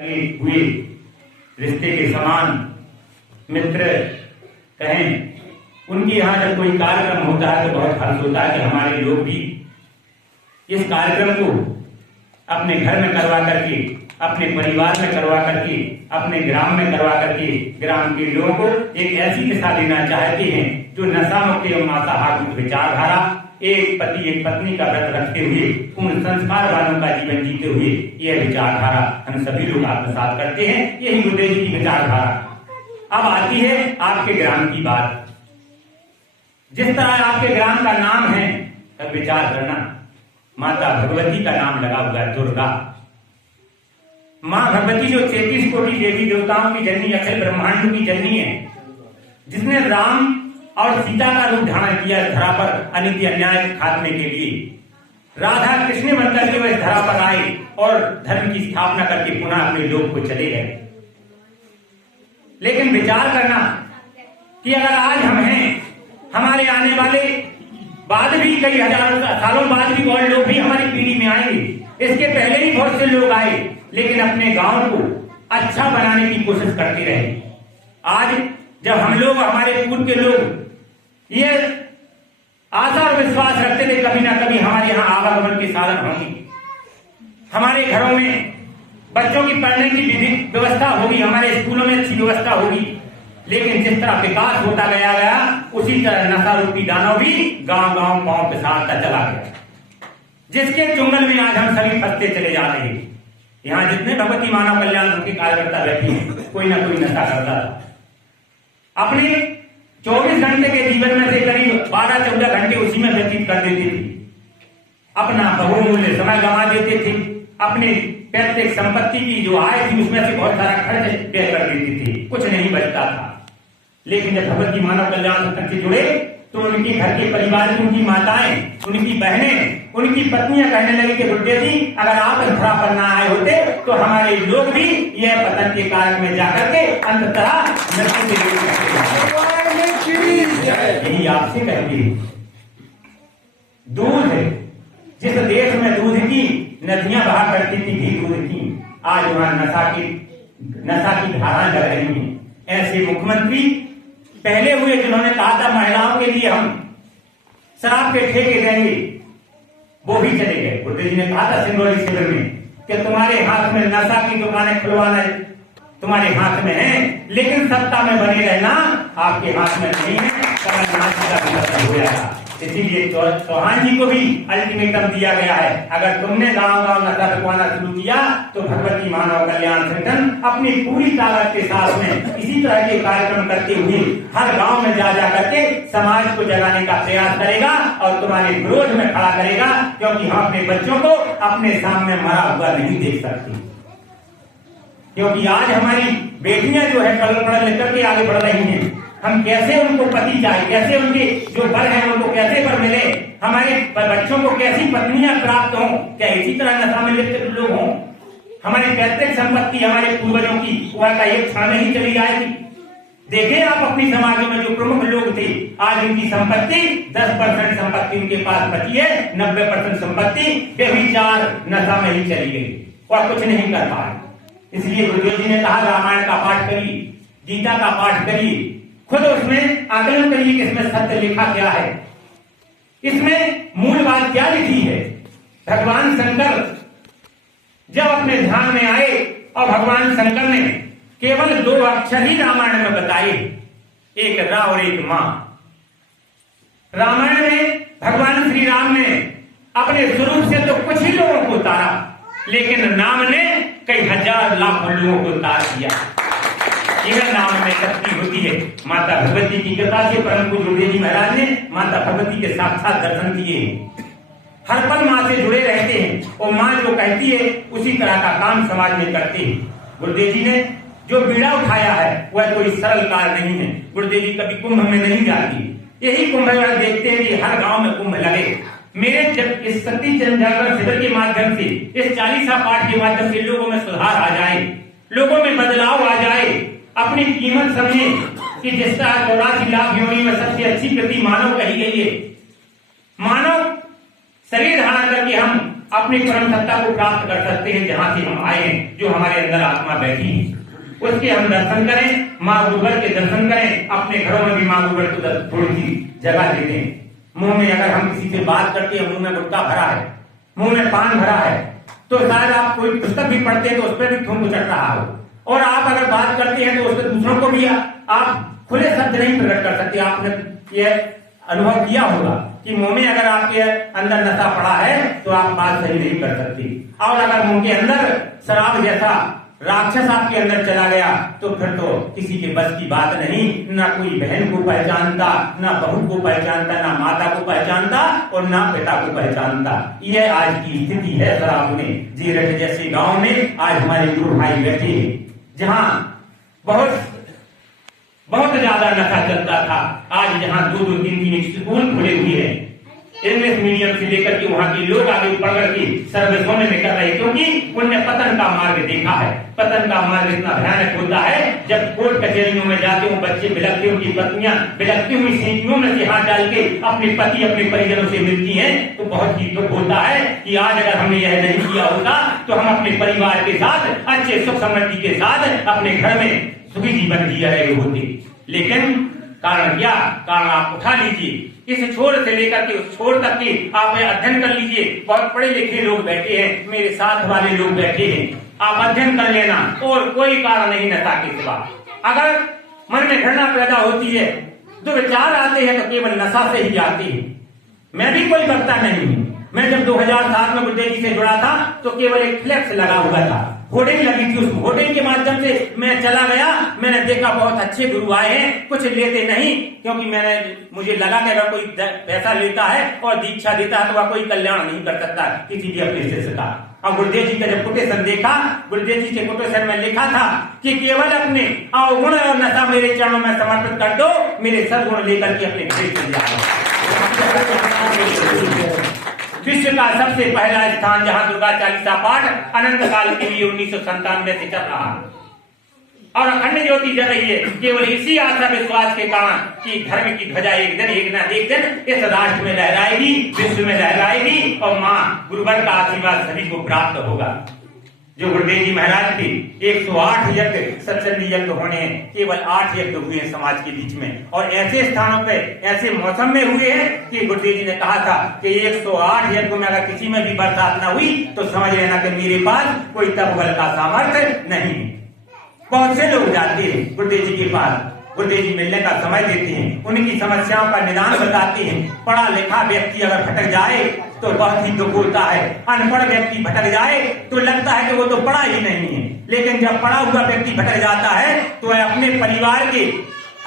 हुए रिश्ते के समान मित्र कहें, उनके यहाँ जब कोई कार्यक्रम होता है तो बहुत हर्ष होता है कि हमारे लोग भी इस कार्यक्रम को अपने घर में करवा करके, अपने परिवार में करवा करके, अपने ग्राम में करवा करके ग्राम के लोगों को एक ऐसी दिशा देना चाहते हैं जो नशा मुक्त एवं मांसाहार मुक्त विचारधारा, एक पति एक पत्नी का व्रत रखते हुए पूर्ण संस्कार वालों का जीवन जीते हुए यह विचारधारा हम सभी लोग आत्मसात करते हैं। यही गुरुदेव जी की विचारधारा। अब आती है आपके ग्राम की बात। जिस तरह आपके ग्राम का नाम है, तब विचार करना माता भगवती का नाम लगा हुआ है, दुर्गा माँ भगवती, जो 33 कोटि देवी देवताओं की जननी, अखिल ब्रह्मांड की जननी है, जिसने राम और सीता का रूप धारण किया धरा पर अनित्य अन्याय के खात्मे के लिए। राधा कृष्ण बनकर के वह धरा पर आए और धर्म की स्थापना करके पुनः अपने लोक को चले गए। लेकिन विचार करना कि अगर आज हम हैं, हमारे आने वाले बाद भी कई हजारों सालों बाद भी और लोग भी हमारी पीढ़ी में आएंगे। इसके पहले भी बहुत से लोग आए, लेकिन अपने गांव को अच्छा बनाने की कोशिश करते रहे। आज जब हम लोग, हमारे पूर्व के लोग ये आशा और विश्वास रखते थे कभी ना कभी हमारे यहाँ आवागमन के साधन होंगे, हमारे घरों में बच्चों की पढ़ने की विभिन्न व्यवस्था होगी, हमारे स्कूलों में अच्छी व्यवस्था होगी, लेकिन जिस तरह विकास होता गया उसी तरह नशा रूपी दानव भी गांव गांव पांव के साथ चला गया, जिसके चुंगल में आज हम सभी फंसते चले जा रहे हैं। यहाँ जितने भगवती मानव कल्याण के कार्यकर्ता बैठे हैं, कोई ना कोई नशा करता था। अपने 24 घंटे के जीवन में से करीब 12-14 घंटे उसी में व्यतीत कर देते थे, अपना बहुमूल्य समय गंवा देते थे, अपने पैतृक संपत्ति की जो आय थी उसमें से बहुत सारा खर्च व्यय कर देते थे, कुछ नहीं बचता था। लेकिन जब भगवती मानव कल्याण संगठन से जुड़े तो उनके घर के परिवार की, उनकी माताएं, उनकी बहनें, उनकी पत्नियां कहने लगी कि गुरुदेव जी, अगर आप धरा पर ना आए होते तो हमारे लोग भी यह पतन के कारक में जाकर के अंततः मृत्यु से यही आपसे कहती है। दूध, जिस देश में दूध की नदियां बहा करती थी, भी दूध की, आज वहां नशा की धाराएं लग रही हैं। ऐसे मुख्यमंत्री पहले हुए जिन्होंने कहा था महिलाओं के लिए हम शराब के ठेके देंगे, वो भी चले गए। गुरुदेव जी ने कहा था सिंगरौली शिविर में कि तुम्हारे हाथ में नशा की दुकानें खुलवाना तुम्हारे हाथ में है, लेकिन सत्ता में बने रहना आपके हाथ में नहीं है। कमलनाथ हो जाएगा। इसीलिए चौहान जी को भी अल्टीमेटम दिया गया है, अगर तुमने गांव गांव नशा रुकवाना शुरू किया तो भगवती मानव कल्याण संगठन अपनी पूरी ताकत के साथ में इसी तरह के कार्यक्रम करते हुए हर गांव में जा करके समाज को जगाने का प्रयास करेगा और तुम्हारे विरोध में खड़ा करेगा, क्योंकि हम अपने बच्चों को अपने सामने मरा हुआ नहीं देख सकते। क्योंकि आज हमारी बेटियां जो है पढ़ लिख करके आगे बढ़ रही हैं, हम कैसे उनको पति चाहे, कैसे उनके जो बर हैं उनको कैसे बर मिले, हमारे बच्चों को कैसी पत्नियां प्राप्त हों, क्या इसी तरह नशा में लिप्त लोग हों? हमारी पैतृक संपत्ति, हमारे पूर्वजों की वह का एक क्षण नहीं चली जाएगी। देखें आप अपनी समाजों में जो प्रमुख लोग थे, आज उनकी संपत्ति 10% संपत्ति उनके पास बची है, 90% संपत्ति व्यभिचार नशा में ही चली गई और कुछ नहीं कर पाए। इसलिए गुरुदेव जी ने कहा रामायण का पाठ करिए, गीता का पाठ करिए, खुद उसमें आकलन करिए कि इसमें सत्य लिखा क्या है, इसमें मूल बात क्या लिखी है। भगवान शंकर जब अपने ध्यान में आए और भगवान शंकर ने केवल 2 अक्षर ही रामायण में बताए, एक रा और एक मां। रामायण में भगवान श्री राम ने अपने स्वरूप से तो कुछ ही लोगों को उतारा, लेकिन नाम ने कई हजार लाखों लोगों को उतार दिया। यह नाम में शक्ति होती है। माता भगवती की कृपा से परम पूज्य गुरुदेव जी महाराज ने माता भगवती के साक्षात दर्शन किए, हर पल माँ से जुड़े रहते हैं और माँ जो कहती है उसी तरह का काम समाज में करते हैं। गुरुदेव जी ने जो बीड़ा उठाया है वह कोई सरल कार्य नहीं है। गुरुदेव जी कभी कुंभ में नहीं जाती, यही कुंभ मेला देखते हैं कि हर गांव में कुंभ लगे। मेरे जब इस सती जनजागरण शिविर के माध्यम से, इस 40 पाठ के माध्यम से लोगों में सुधार आ जाए, लोगों में बदलाव आ जाए, अपनी कीमत समझे कि जिस तरह 84 लाख योनि में सबसे अच्छी कृति मानव कही गई है, मानव शरीर धारण करके हम अपनी परम सत्ता को प्राप्त कर सकते हैं जहां से हम आए हैं, जो हमारे अंदर आत्मा बैठी है। उसके हम दर्शन करें, माँ गुरुवर के दर्शन करें, अपने घरों में भी माँ गुरुवर को थोड़ी सी जगह दे दें। मुंह में अगर हम किसी से बात करते हैं, मुंह में गुटखा भरा है, मुंह में पान भरा है, तो शायद आप कोई पुस्तक भी पढ़ते हैं तो उस पर भी थूम उचट रहा हो, और आप अगर बात करते हैं तो उससे दूसरों को भी आप खुले शब्द नहीं प्रकट कर सकते। आपने यह अनुभव किया होगा कि मुंह में अगर आपके अंदर नशा पड़ा है तो आप बात सही नहीं कर सकते, और अगर मुंह के अंदर शराब जैसा राक्षस आपके अंदर चला गया तो फिर तो किसी के बस की बात नहीं। ना कोई बहन को पहचानता, ना बहू को पहचानता, ना माता को पहचानता और ना पिता को पहचानता। यह आज की स्थिति है शराब में। जीरठ जैसे गांव में आज हमारे गुरु भाई बैठे हैं, जहां बहुत ज्यादा नशा चलता था। आज जहां 2-2, 3-3 स्कूल खुले हुए हैं, इंग्लिश मीडियम से लेकर के वहां के लोग आगे बढ़ करके सर्विस होने में कर रहे, क्योंकि उनने पतन का मार्ग देखा है। पतन का मार्ग इतना भयानक होता है, जब कोर्ट कचहरियों में जाते हो, बच्चे बिलखते, उनकी पत्नियां बिलखती हुई सीटियों में से हाथ डाल के अपने पति अपने परिजनों से मिलती हैं, तो बहुत ही दुख होता है कि आज अगर हमने यह नहीं किया होता तो हम अपने परिवार के साथ अच्छे सुख समृद्धि के साथ अपने घर में सुखी जीवन जी रहे होते। लेकिन कारण क्या? कारण आप उठा लीजिए, इस छोर से लेकर के उस छोर तक की आप अध्ययन कर लीजिए। बहुत पढ़े लिखे लोग बैठे हैं, मेरे साथ वाले लोग बैठे हैं, आप अध्ययन कर लेना। और कोई कारण नहीं नशा के सिवा। अगर मन में घृणा पैदा होती है, जो विचार आते हैं, तो केवल नशा से ही आते हैं। मैं भी कोई करता नहीं हूँ। मैं जब 2007 में गुरुदेव जी से जुड़ा था तो केवल एक फ्लेक्स लगा हुआ था, होर्डिंग लगी थी। उस होर्डिंग के माध्यम से मैं चला गया। मैंने देखा बहुत अच्छे गुरु आए हैं, कुछ लेते नहीं, क्योंकि मुझे लगा कि अगर कोई पैसा लेता है और दीक्षा देता है तो वह कोई कल्याण नहीं कर सकता किसी भी अपने शिष्य का। और गुरुदेव जी का जब कोटेशन देखा, गुरुदेव जी के कोटेशन में लिखा था कि केवल अपने अवगुण और नशा मेरे चरणों में समर्पित कर दो, मेरे सद्गुण लेकर के अपने घर चले जाओ। विश्व का सबसे पहला स्थान जहां दुर्गा चालीसा पाठ अनंत काल के लिए 1997 से चल रहा और अखंड ज्योति जल रही है, केवल इसी आशा विश्वास के कारण कि धर्म की ध्वजा एक दिन एक न एक दिन इस राष्ट्र में लहराएगी, विश्व में लहराएगी, और माँ गुरुवर का आशीर्वाद सभी को प्राप्त होगा। जो गुरुदेव जी महाराज के 108 यज्ञ सत्संग यज्ञ होने हैं, केवल 8 यज्ञ हुए हैं समाज के बीच में, और ऐसे स्थानों पे ऐसे मौसम में हुए हैं कि गुरुदेव जी ने कहा था कि 108 यज्ञ में अगर किसी में भी बरसात न हुई तो समझ लेना कि मेरे पास कोई तपबल का सामर्थ्य नहीं है। बहुत से लोग जाते हैं गुरुदेव जी के पास, गुरुदेव जी मिलने का समय देते हैं, उनकी समस्याओं का निदान बताते हैं। पढ़ा लिखा व्यक्ति अगर भटक जाए तो बहुत ही दुख होता है। अनपढ़ व्यक्ति भटक जाए तो लगता है कि वो तो पढ़ा ही नहीं है, लेकिन जब पढ़ा हुआ व्यक्ति भटक जाता है तो वह अपने परिवार के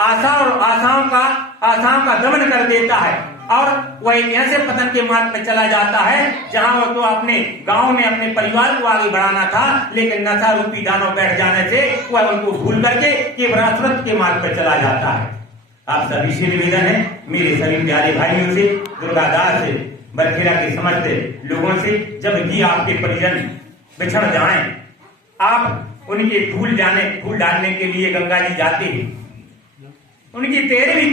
आशाओं का दमन कर देता है, और वह एक ऐसे पतन के मार्ग पर चला जाता है जहां वो तो अपने गांव में अपने परिवार को आगे बढ़ाना था, लेकिन नशा रूपी दानव बैठ जाने से वह उनको भूल करके केवल असुरत के मार्ग पर चला जाता है। आप सभी से निवेदन है, मेरे सभी प्यारे भाइयों से, दुर्गादास से, बरखेड़ा के समस्त लोगों से, जब भी आपके परिजन बिछड़ जाएं, आप उनके फूल डालने के लिए गंगा जी जाते हैं, उनकी तेरे भी